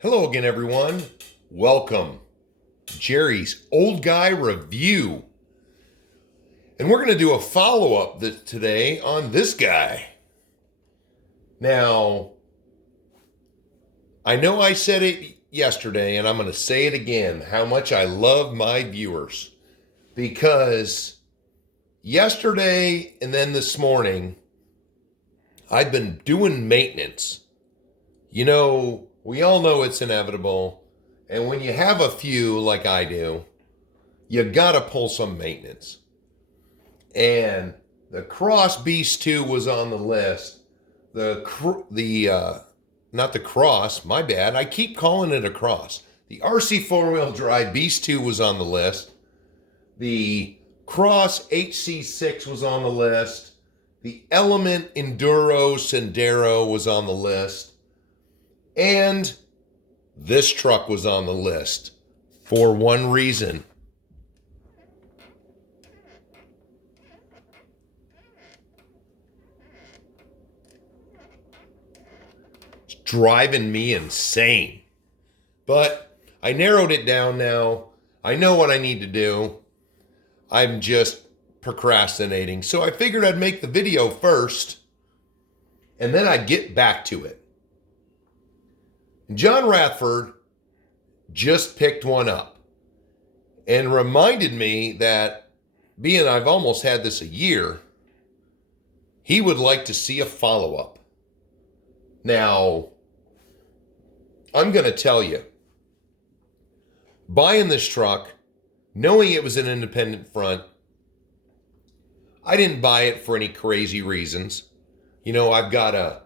Hello again, everyone. Welcome. Jerry's Old Guy Review. And we're going to do a follow-up today on this guy. Now, I know I said it yesterday, and I'm going to say it again, how much I love my viewers. Because yesterday and then this morning, I've been doing maintenance. You know, we all know it's inevitable. And when you have a few like I do, you gotta pull some maintenance. And the Cross Beast 2 was on the list. Not the Cross, my bad. I keep calling it a Cross. The RC 4-wheel drive Beast 2 was on the list. The Cross HC6 was on the list. The Element Enduro Sendero was on the list. And this truck was on the list for one reason. It's driving me insane. But I narrowed it down now. I know what I need to do. I'm just procrastinating. So I figured I'd make the video first, and then I'd get back to it. John Ratchford just picked one up and reminded me that, being I've almost had this a year, he would like to see a follow-up. Now, I'm going to tell you, buying this truck, knowing it was an independent front, I didn't buy it for any crazy reasons. You know, I've got a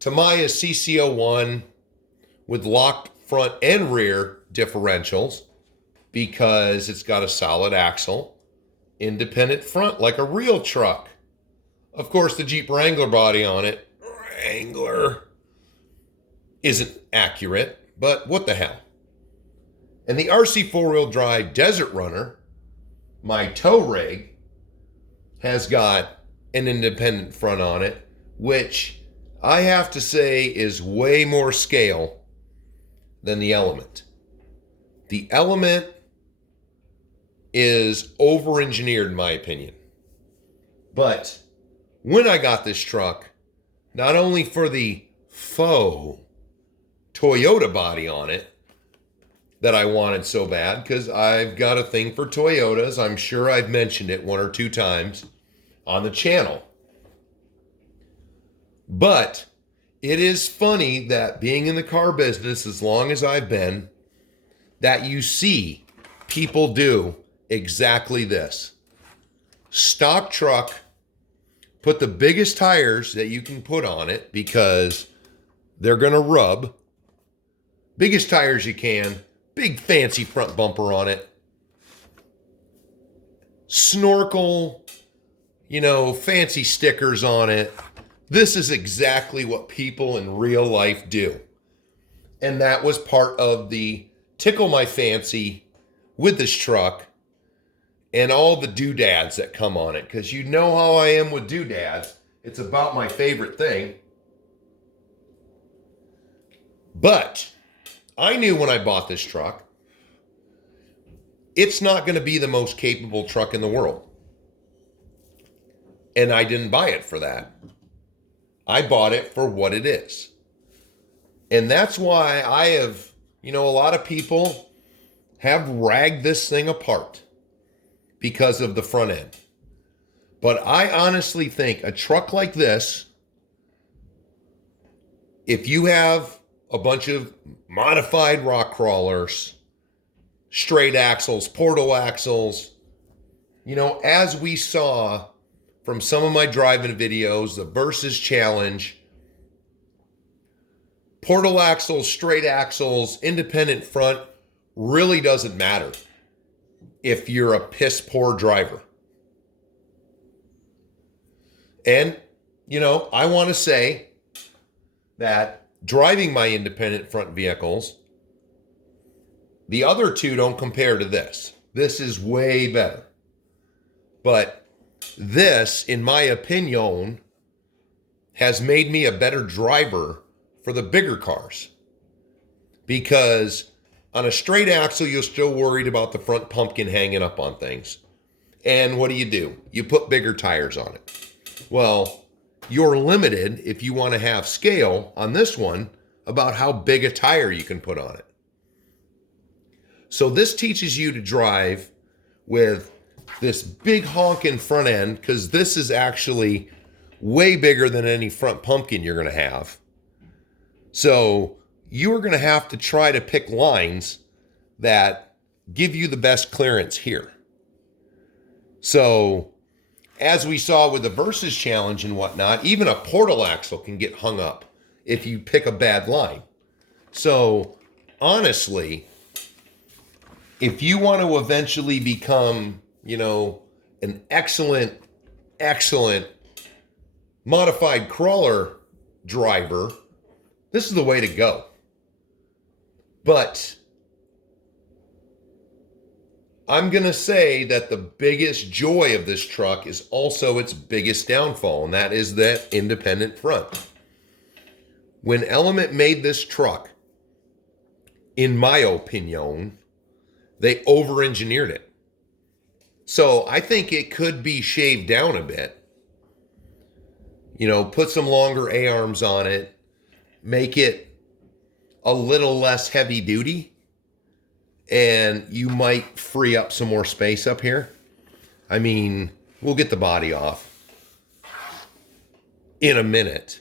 Tamiya CC01 with locked front and rear differentials because it's got a solid axle, independent front like a real truck. Of course, the Jeep Wrangler body on it, Wrangler, isn't accurate, but what the hell. And the RC 4-wheel drive Desert Runner, my tow rig, has got an independent front on it, which I have to say is way more scale than the Element. The Element is over-engineered in my opinion. But when I got this truck, not only for the faux Toyota body on it that I wanted so bad, because I've got a thing for Toyotas. I'm sure I've mentioned it one or two times on the channel. But it is funny that being in the car business as long as I've been, that you see people do exactly this. Stock truck, put the biggest tires that you can put on it because they're going to rub. Biggest tires you can, big fancy front bumper on it. Snorkel, fancy stickers on it. This is exactly what people in real life do. And that was part of the tickle my fancy with this truck and all the doodads that come on it. Because you know how I am with doodads. It's about my favorite thing. But I knew when I bought this truck, it's not going to be the most capable truck in the world. And I didn't buy it for that. I bought it for what it is. And that's why I have, a lot of people have ragged this thing apart because of the front end. But I honestly think a truck like this, if you have a bunch of modified rock crawlers, straight axles, portal axles, as we saw from some of my driving videos, the Versus Challenge, portal axles, straight axles, independent front, really doesn't matter if you're a piss poor driver. And, I want to say that driving my independent front vehicles, the other two don't compare to this. This is way better. But this, in my opinion, has made me a better driver for the bigger cars. because on a straight axle, you're still worried about the front pumpkin hanging up on things. And what do? You put bigger tires on it. Well, you're limited if you want to have scale on this one about how big a tire you can put on it. So this teaches you to drive with this big honking front end, because this is actually way bigger than any front pumpkin you're going to have. So you're going to have to try to pick lines that give you the best clearance here. So as we saw with the Versus Challenge and whatnot, even a portal axle can get hung up if you pick a bad line. So honestly, if you want to eventually become, an excellent modified crawler driver, this is the way to go. But I'm going to say that the biggest joy of this truck is also its biggest downfall, and that is that independent front. When Element made this truck, in my opinion, they over-engineered it. So I think it could be shaved down a bit. Put some longer A-arms on it, make it a little less heavy duty, and you might free up some more space up here. I mean, we'll get the body off in a minute.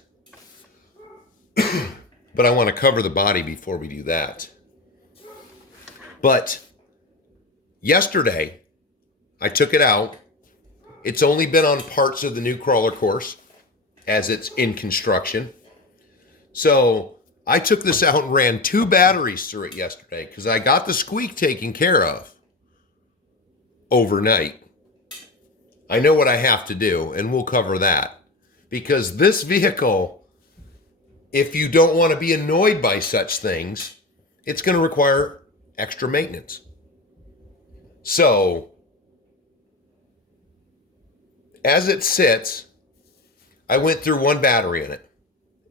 But I want to cover the body before we do that. But yesterday, I took it out. It's only been on parts of the new crawler course as it's in construction. So I took this out and ran 2 batteries through it yesterday because I got the squeak taken care of overnight. I know what I have to do, and we'll cover that. Because this vehicle, if you don't want to be annoyed by such things, it's going to require extra maintenance. So, as it sits, I went through 1 battery in it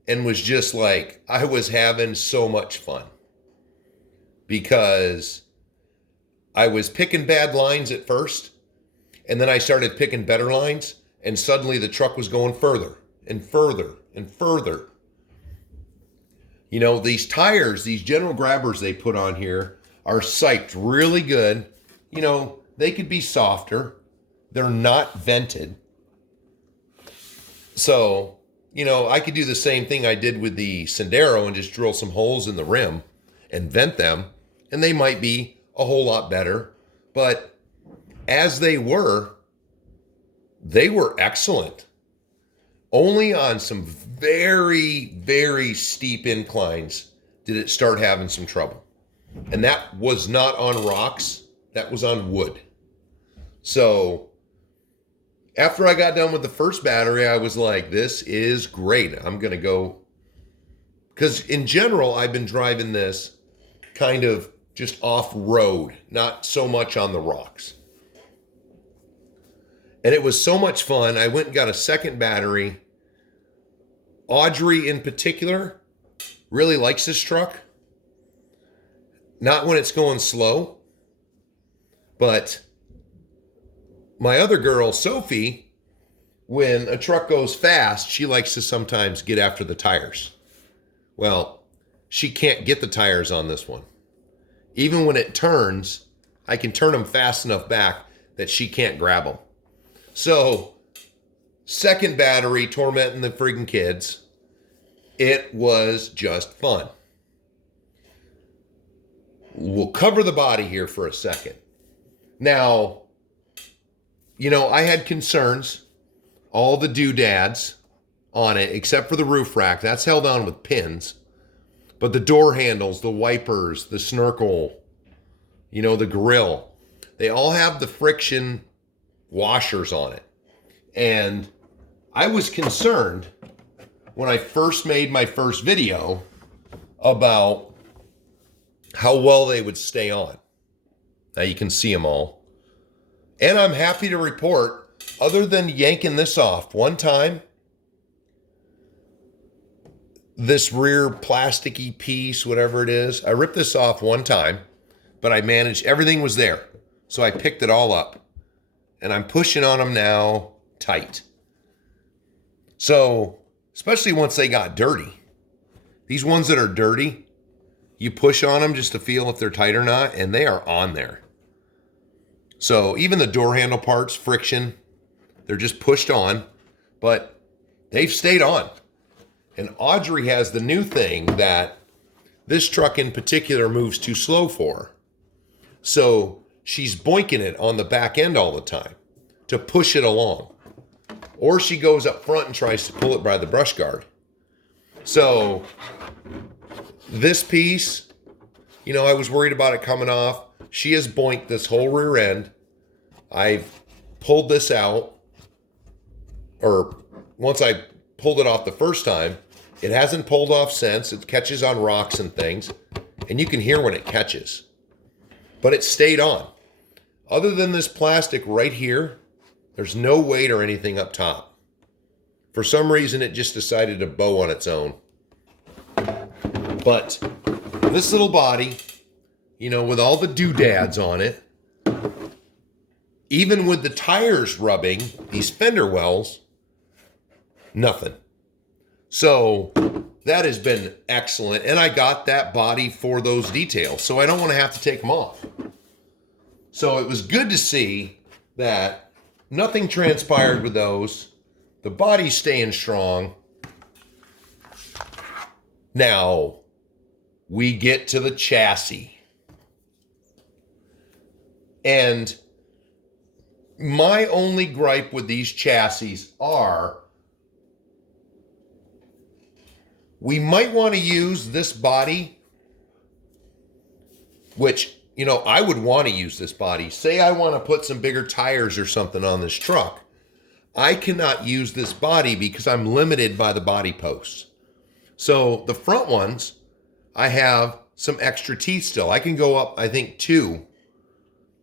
and was just like, I was having so much fun because I was picking bad lines at first, and then I started picking better lines, and suddenly the truck was going further and further and further. These tires, these general grabbers they put on here are psyched really good. They could be softer. They're not vented. So, I could do the same thing I did with the Sendero and just drill some holes in the rim and vent them, and they might be a whole lot better. But as they were excellent. Only on some very, very steep inclines did it start having some trouble. And that was not on rocks. That was on wood. So after I got done with the first battery, I was like, this is great. I'm going to go. Because in general, I've been driving this kind of just off-road, not so much on the rocks. And it was so much fun. I went and got a second battery. Audrey in particular really likes this truck. Not when it's going slow, but my other girl, Sophie, when a truck goes fast, she likes to sometimes get after the tires. Well, she can't get the tires on this one. Even when it turns, I can turn them fast enough back that she can't grab them. So, second battery, tormenting the friggin' kids. It was just fun. We'll cover the body here for a second. Now, I had concerns. All the doodads on it, except for the roof rack, that's held on with pins. But the door handles, the wipers, the snorkel, the grill, they all have the friction washers on it. And I was concerned when I first made my first video about how well they would stay on. Now you can see them all. And I'm happy to report, other than yanking this off one time, this rear plasticky piece, whatever it is. I ripped this off one time, but I managed, everything was there. So I picked it all up and I'm pushing on them now tight. So, especially once they got dirty, these ones that are dirty, you push on them just to feel if they're tight or not, and they are on there. So even the door handle parts, friction, they're just pushed on, but they've stayed on. And Audrey has the new thing that this truck in particular moves too slow for. So she's boinking it on the back end all the time to push it along. Or she goes up front and tries to pull it by the brush guard. So this piece, you know, I was worried about it coming off. She has boinked this whole rear end. I've pulled this out, or once I pulled it off the first time, it hasn't pulled off since. It catches on rocks and things, and you can hear when it catches. But it stayed on. Other than this plastic right here, there's no weight or anything up top. For some reason, it just decided to bow on its own. But this little body, you know, with all the doodads on it, even with the tires rubbing, these fender wells, nothing. So that has been excellent. And I got that body for those details, so I don't want to have to take them off. So it was good to see that nothing transpired with those. The body's staying strong. Now, we get to the chassis. And my only gripe with these chassis are, we might want to use this body, which, you know, I would want to use this body. Say I want to put some bigger tires or something on this truck. I cannot use this body because I'm limited by the body posts. So the front ones, I have some extra teeth still. I can go up, I think, two.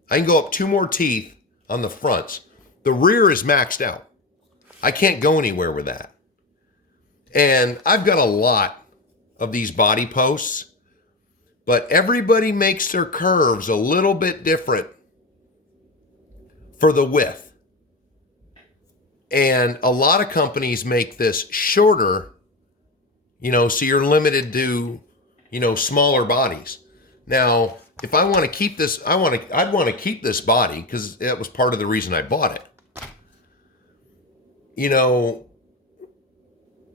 I can go up 2 more teeth on the fronts. The rear is maxed out. I can't go anywhere with that. And I've got a lot of these body posts, but everybody makes their curves a little bit different for the width. And a lot of companies make this shorter, you know, so you're limited to, you know, smaller bodies. Now, if I want to keep this, I'd want to keep this body because that was part of the reason I bought it. You know,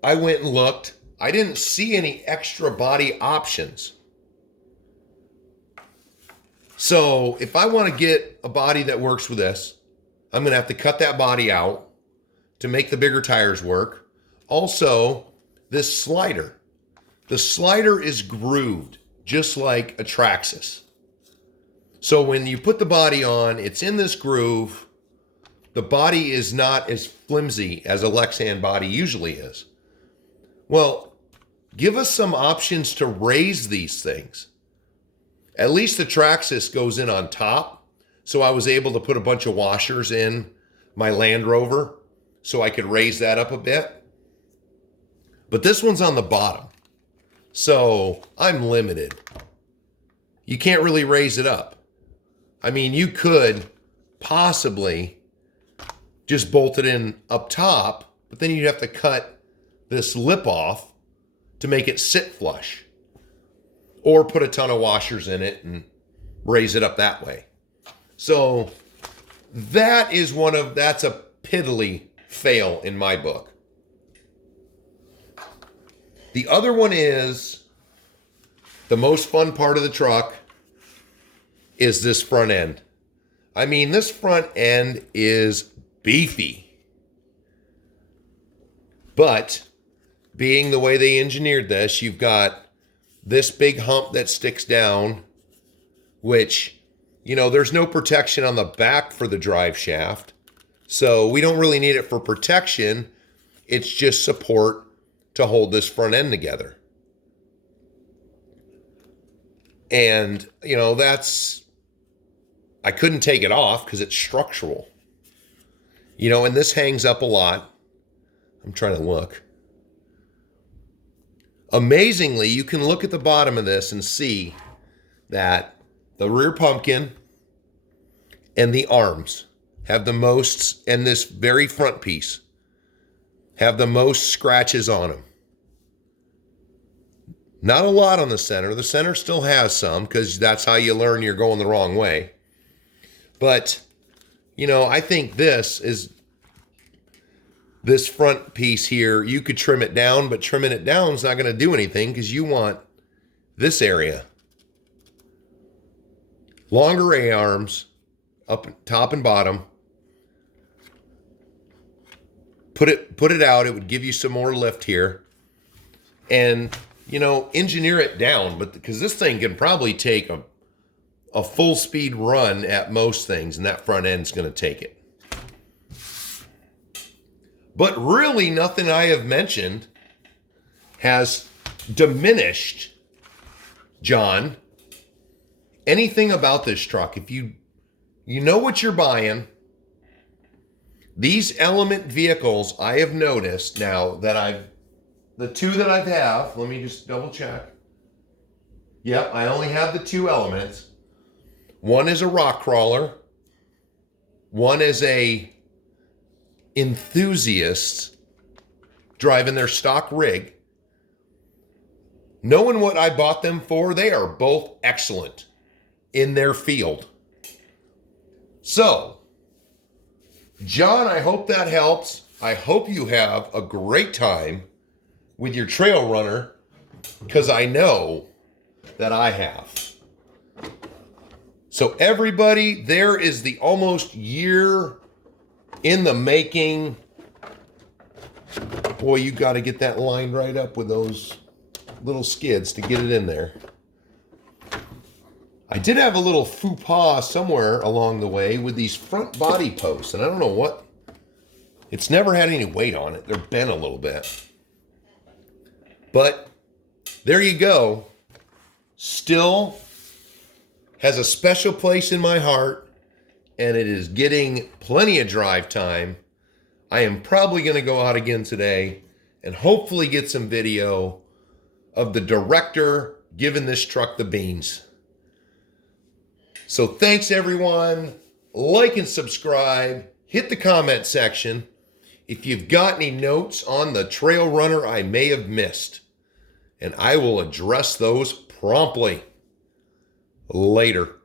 I went and looked. I didn't see any extra body options. So if I want to get a body that works with this, I'm going to have to cut that body out to make the bigger tires work. Also, this slider. The slider is grooved just like a Traxxas. So when you put the body on, it's in this groove. The body is not as flimsy as a Lexan body usually is. Well, give us some options to raise these things. At least the Traxxas goes in on top. So I was able to put a bunch of washers in my Land Rover so I could raise that up a bit. But this one's on the bottom. So I'm limited. You can't really raise it up. I mean, you could possibly just bolt it in up top, but then you'd have to cut this lip off to make it sit flush. Or put a ton of washers in it and raise it up that way. So that's a piddly fail in my book. The other one is the most fun part of the truck is this front end. I mean, this front end is beefy. But being the way they engineered this, you've got this big hump that sticks down, which, you know, there's no protection on the back for the drive shaft. So we don't really need it for protection. It's just support to hold this front end together. And, you know, I couldn't take it off because it's structural. You know, and this hangs up a lot. I'm trying to look. Amazingly, you can look at the bottom of this and see that the rear pumpkin and the arms have the most, and this very front piece have the most scratches on them. Not a lot on the center. The center still has some because that's how you learn you're going the wrong way. But, you know, I think this front piece here, you could trim it down, but trimming it down is not going to do anything because you want this area. Longer A-arms, up top and bottom. Put it out. It would give you some more lift here. And, you know, engineer it down, but because this thing can probably take a full speed run at most things, and that front end's going to take it. But really nothing I have mentioned has diminished, John, anything about this truck. If you know what you're buying, these Element vehicles, I have noticed now that the two that I have, let me just double check. Yep, I only have the two Elements. One is a rock crawler. One is a enthusiast driving their stock rig. Knowing what I bought them for, they are both excellent in their field. So, John, I hope that helps. I hope you have a great time with your trail runner, because I know that I have. So everybody, there is the almost year in the making. Boy, you got to get that lined right up with those little skids to get it in there. I did have a little faux pas somewhere along the way with these front body posts, and I don't know what. It's never had any weight on it. They're bent a little bit. But there you go. Still has a special place in my heart, and it is getting plenty of drive time. I am probably going to go out again today and hopefully get some video of the director giving this truck the beans. So thanks, everyone. Like and subscribe. Hit the comment section if you've got any notes on the trail runner I may have missed, and I will address those promptly. Later.